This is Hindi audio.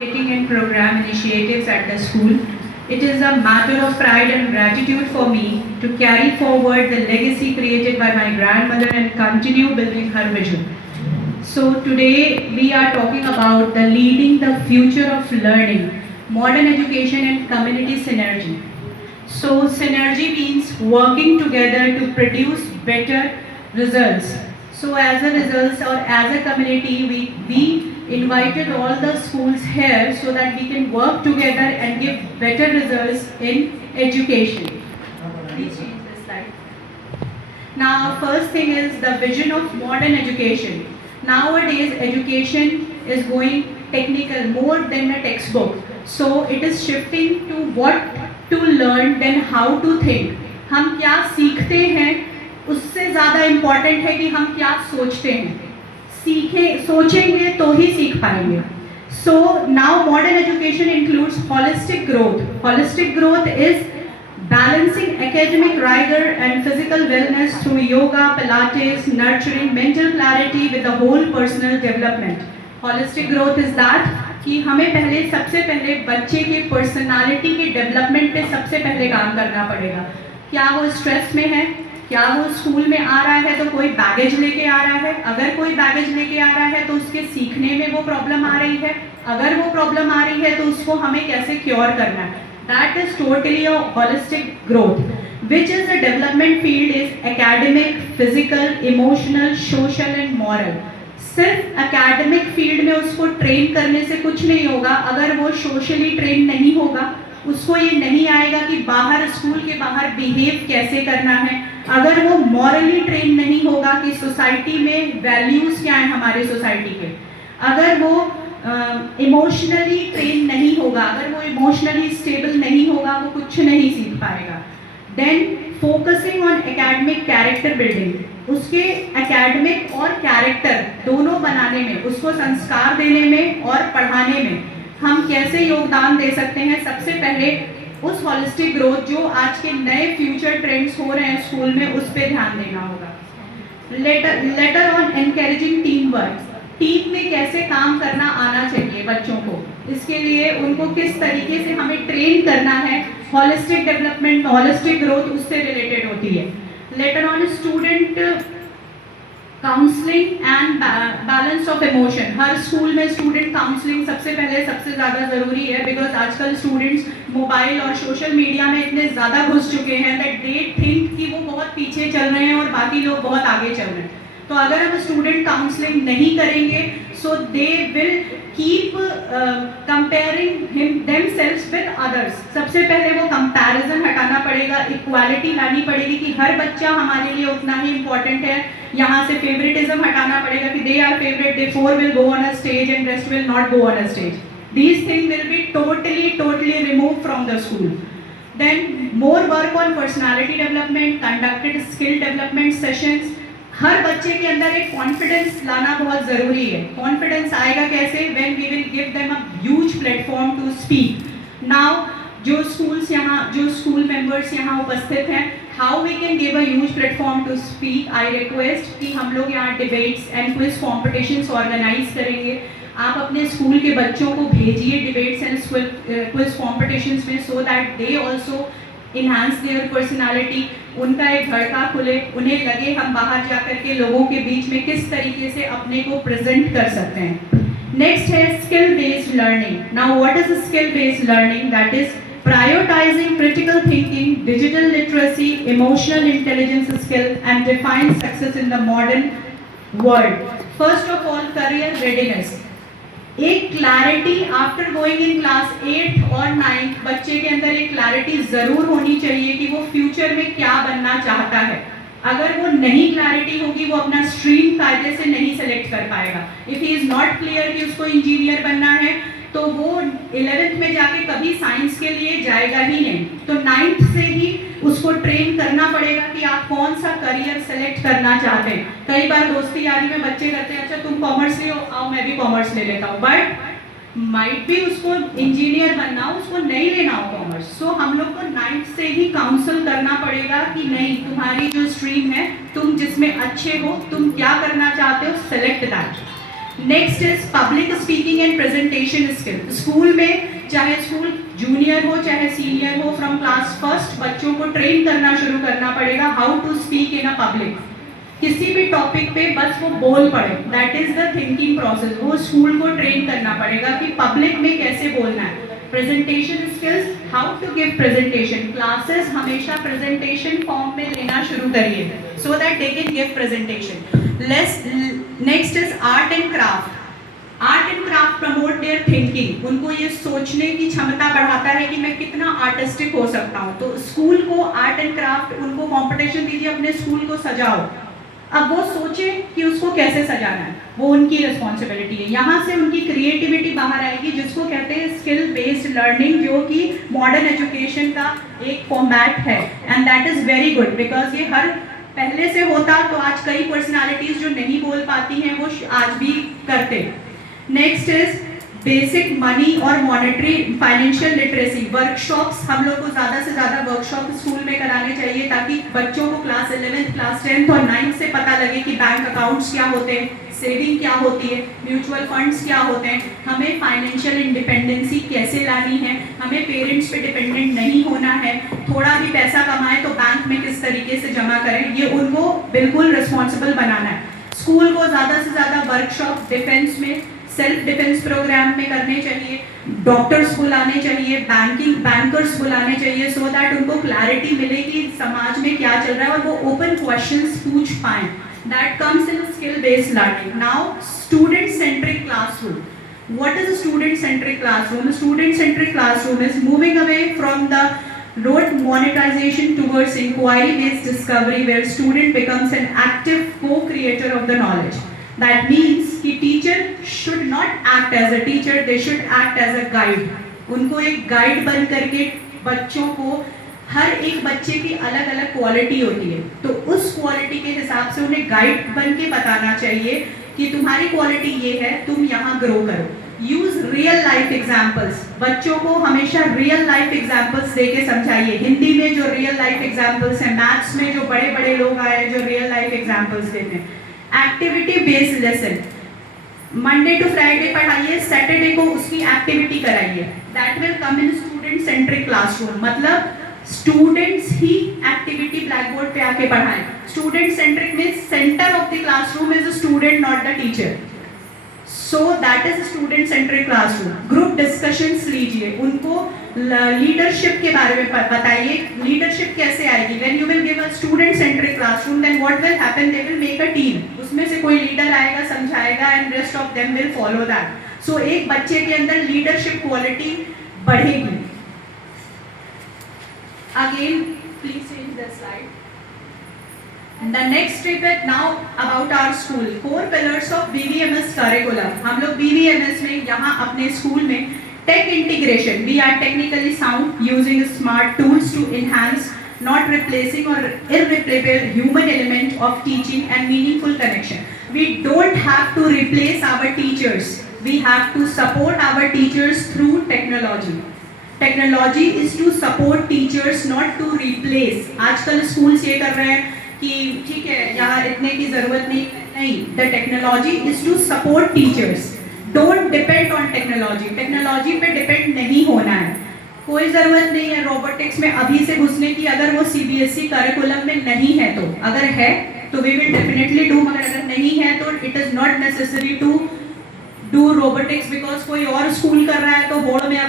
Taking and program initiatives at the school, it is a matter of pride and gratitude for me to carry forward the legacy created by my grandmother and continue building her vision. So today we are talking about the leading the future of learning, modern education and community synergy. So synergy means working together to produce better results. So as a result or as a community, we invited all the schools here so that we can work together and give better results in education. Please change this slide. Now, first thing is the vision of modern education. Nowadays, education is going technical more than a textbook. So it is shifting to what to learn than how to think. हम क्या सीखते हैं उससे ज़्यादा इम्पॉर्टेंट है कि हम क्या सोचते हैं. सोचेंगे तो ही सीख पाएंगे. So now modern education includes holistic growth. Holistic growth is balancing academic rigor and physical wellness through yoga, pilates, nurturing mental clarity with the whole personal development. Holistic growth is that कि हमें सबसे पहले बच्चे के पर्सनालिटी के डेवलपमेंट पे सबसे पहले काम करना पड़ेगा. क्या वो स्ट्रेस में है, क्या वो स्कूल में आ रहा है तो कोई बैगेज लेके आ रहा है, अगर कोई बैगेज लेके आ रहा है तो उसके सीखने में वो प्रॉब्लम आ रही है, अगर वो प्रॉब्लम आ रही है तो उसको हमें कैसे क्योर करना है. That is totally a holistic growth. Which is the development field is academic, physical, emotional, social and moral. सिर्फ एकेडमिक फील्ड में उसको ट्रेन करने से कुछ नहीं होगा. अगर वो सोशली ट्रेन नहीं होगा, उसको ये नहीं आएगा कि बाहर स्कूल के बाहर बिहेव कैसे करना है. अगर वो मॉरली ट्रेन नहीं होगा कि सोसाइटी में वैल्यूज़ क्या हैं हमारे सोसाइटी के, अगर वो इमोशनली ट्रेन नहीं होगा, अगर वो इमोशनली स्टेबल नहीं होगा, वो कुछ नहीं सीख पाएगा. Then focusing on academic character building. उसके एकेडमिक और कैरेक्टर दोनों बनाने में, उसको संस्कार देने में और पढ़ाने में हम कैसे योगदान दे सकते हैं. सबसे पहले उस होलिस्टिक ग्रोथ जो आज के नए फ्यूचर ट्रेंड्स हो रहे हैं स्कूल में, उस पर ध्यान देना होगा. Later on encouraging team work. Team में कैसे काम करना आना चाहिए बच्चों को, इसके लिए उनको किस तरीके से हमें ट्रेन करना है. होलिस्टिक डेवलपमेंट, होलिस्टिक ग्रोथ उससे रिलेटेड होती है. Later on student counselling and balance of emotion. Her school में स्टूडेंट काउंसलिंग सबसे पहले सबसे ज़्यादा ज़रूरी है, बिकॉज आजकल स्टूडेंट्स मोबाइल और सोशल मीडिया में इतने ज़्यादा घुस चुके हैं दैट दे थिंक कि वो बहुत पीछे चल रहे हैं और बाकी लोग बहुत आगे चल रहे हैं. तो अगर हम स्टूडेंट काउंसलिंग नहीं करेंगे so they will keep comparing themselves with others. सबसे पहले वो कंपैरिजन हटाना पड़ेगा, इक्वालिटी लानी पड़ेगी कि हर बच्चा हमारे लिए उतना ही इम्पोर्टेंट है. यहाँ से फेवरेटिज्म हटाना पड़ेगा कि they are favourite, they four will go on a stage and rest will not go on a stage. These thing will be totally remove from the school. Then more work on personality development, conducted skill development sessions. हर बच्चे के अंदर एक कॉन्फिडेंस लाना बहुत ज़रूरी है. कॉन्फिडेंस आएगा कैसे? When we will give them a huge platform to speak. Now जो स्कूल मेंबर्स यहाँ उपस्थित हैं, how we can give a huge platform to speak. I request कि हम लोग यहाँ debates and quiz competitions organise करेंगे. आप अपने स्कूल के बच्चों को भेजिए डिबेट्स एंड क्विज कॉम्पिटिशन्स में, सो that they also enhance there personality. उनका एक धड़का खुले, उन्हें लगे हम बाहर जाकर के लोगों के बीच में किस तरीके से अपने को प्रेजेंट कर सकते हैं. नेक्स्ट है skill based learning. Now what is skill based learning? That is prioritizing critical thinking, digital literacy, emotional intelligence skill and define success in the modern world. First of all, career readiness. एक clarity after going in class 8 और 9 बच्चे के अंदर एक क्लैरिटी ज़रूर होनी चाहिए कि वो फ्यूचर में क्या बनना चाहता है. अगर वो नहीं क्लैरिटी होगी, वो अपना स्ट्रीम कायदे से नहीं सेलेक्ट कर पाएगा. If he is not clear कि उसको इंजीनियर बनना है तो वो 11th में जाके कभी साइंस के लिए जाएगा ही नहीं. तो 9th से ही उसको ट्रेन करना पड़ेगा कि आप कौन सा करियर सेलेक्ट करना चाहते हैं. कई बार दोस्ती यारी में बच्चे कहते हैं अच्छा तुम कॉमर्स ले आओ, मैं भी कॉमर्स ले लेता हूँ, बट माइट भी उसको इंजीनियर बनना हो, उसको नहीं लेना हो कॉमर्स. सो हम लोग को 9th से ही काउंसल करना पड़ेगा कि नहीं, तुम्हारी जो स्ट्रीम है, तुम जिसमें अच्छे हो, तुम क्या करना चाहते हो, select that. Next is public speaking and presentation skill. School में, चाहे स्कूल जूनियर हो चाहे सीनियर हो, फ्रॉम क्लास फर्स्ट बच्चों को ट्रेन करना शुरू करना पड़ेगा how to speak in a public. किसी भी टॉपिक पे बस वो बोल पड़े, that is the thinking process. वो स्कूल को ट्रेन करना पड़ेगा कि पब्लिक में कैसे बोलना है। Presentation skills, how to give presentation. Classes हमेशा प्रेजेंटेशन फॉर्म में लेना शुरू करिए so that they can give presentation. Next is art and craft. Art and craft promote their thinking. उनको ये सोचने की क्षमता बढ़ाता है कि मैं कितना आर्टिस्टिक हो सकता हूँ। तो स्कूल को आर्ट एंड क्राफ्ट, उनको कंपटीशन दीजिए, अपने स्कूल को सजाओ। अब वो सोचे कि उसको कैसे सजाना है, वो उनकी रिस्पॉन्सिबिलिटी है। यहाँ से उनकी क्रिएटिविटी बाहर आएगी, जिसको कहते हैं स्किल बेस्ड लर्निंग, जो कि मॉडर्न एजुकेशन का एक फॉर्मेट है। And that is very good because ये हर पहले से होता तो आज कई पर्सनालिटीज जो नहीं बोल पाती हैं वो आज भी करते। नेक्स्ट इज बेसिक मनी और मॉनेटरी फाइनेंशियल लिटरेसी। वर्कशॉप्स, हम लोग को ज़्यादा से ज़्यादा वर्कशॉप स्कूल में कराने चाहिए ताकि बच्चों को क्लास 11th, क्लास 10th और 9th से पता लगे कि बैंक अकाउंट्स क्या होते हैं, सेविंग क्या होती है, म्यूचुअल फंड्स क्या होते हैं, हमें फाइनेंशियल इंडिपेंडेंसी कैसे लानी है, हमें पेरेंट्स पे डिपेंडेंट नहीं होना है, थोड़ा भी पैसा कमाए तो बैंक में किस तरीके से जमा करें, ये उनको बिल्कुल रिस्पॉन्सिबल बनाना है। स्कूल को ज़्यादा से ज़्यादा वर्कशॉप डिफेंस में, सेल्फ डिफेंस प्रोग्राम में करने चाहिए, डॉक्टर्स बुलाने चाहिए, बैंकर्स बुलाने चाहिए, सो दैट उनको क्लैरिटी मिले कि समाज में क्या चल रहा है और वो ओपन क्वेश्चंस पूछ पाएं। That comes in skill based learning. Now student centric classroom. What is a student centric classroom? A student centric classroom is moving away from the rote monetization towards inquiry based discovery, where student becomes an active co-creator of the knowledge. That means कि teacher should not act as a teacher, they should act as a guide. उनको एक गाइड बन करके बच्चों को, हर एक बच्चे की अलग अलग क्वालिटी होती है, तो उस क्वालिटी के हिसाब से उन्हें गाइड बन के बताना चाहिए कि तुम्हारी क्वालिटी ये है, तुम यहाँ ग्रो करो। Use real life examples. बच्चों को हमेशा रियल लाइफ एग्जाम्पल्स दे के समझाइए। हिंदी में जो रियल लाइफ एग्जाम्पल्स हैं, मैथ्स में जो बड़े बड़े लोग आए हैं जो रियल लाइफ एग्जाम्पल्स देते हैं। Activity based lesson, Monday to Friday पढ़ाइए, सैटरडे को उसकी एक्टिविटी कराइए। That will come in student centric classroom. मतलब स्टूडेंट्स ही एक्टिविटी ब्लैक बोर्ड पे आके पढ़ाएं। स्टूडेंट सेंट्रिक में centre of the classroom is a student, not the teacher. So that is student centric classroom. Group discussions लीजिए, उनको लीडरशिप के बारे में बताइए। लीडरशिप कैसे आएगी? When you will give a student centric classroom, then what will happen, they will make a team. उसमें से कोई लीडर आएगा, समझाएगा, and rest of them will follow that. So एक बच्चे के अंदर लीडरशिप क्वालिटी बढ़ेगी। Again please change the slide. The next trip is now about our school. 4 pillars of BVMS curriculum. हम लोग BVMS में यहाँ अपने स्कूल में tech integration. We are technically sound, using smart tools to enhance, not replacing or irreplaceable human element of teaching and meaningful connection. We don't have to replace our teachers. We have to support our teachers through technology. Technology is to support teachers, not to replace. आजकल schools ये कर रहे हैं कि ठीक है यहाँ इतने की जरूरत नहीं। The technology is to support teachers, don't depend on technology. Technology पे डिपेंड नहीं होना है, कोई ज़रूरत नहीं है रोबोटिक्स में अभी से घुसने की। अगर वो CBSE करिकुलम में नहीं है तो, अगर है तो वी विल डेफिनेटली डू, मगर अगर नहीं है तो it is not necessary to do robotics, because कोई और स्कूल कर रहा है तो बोर्ड में अब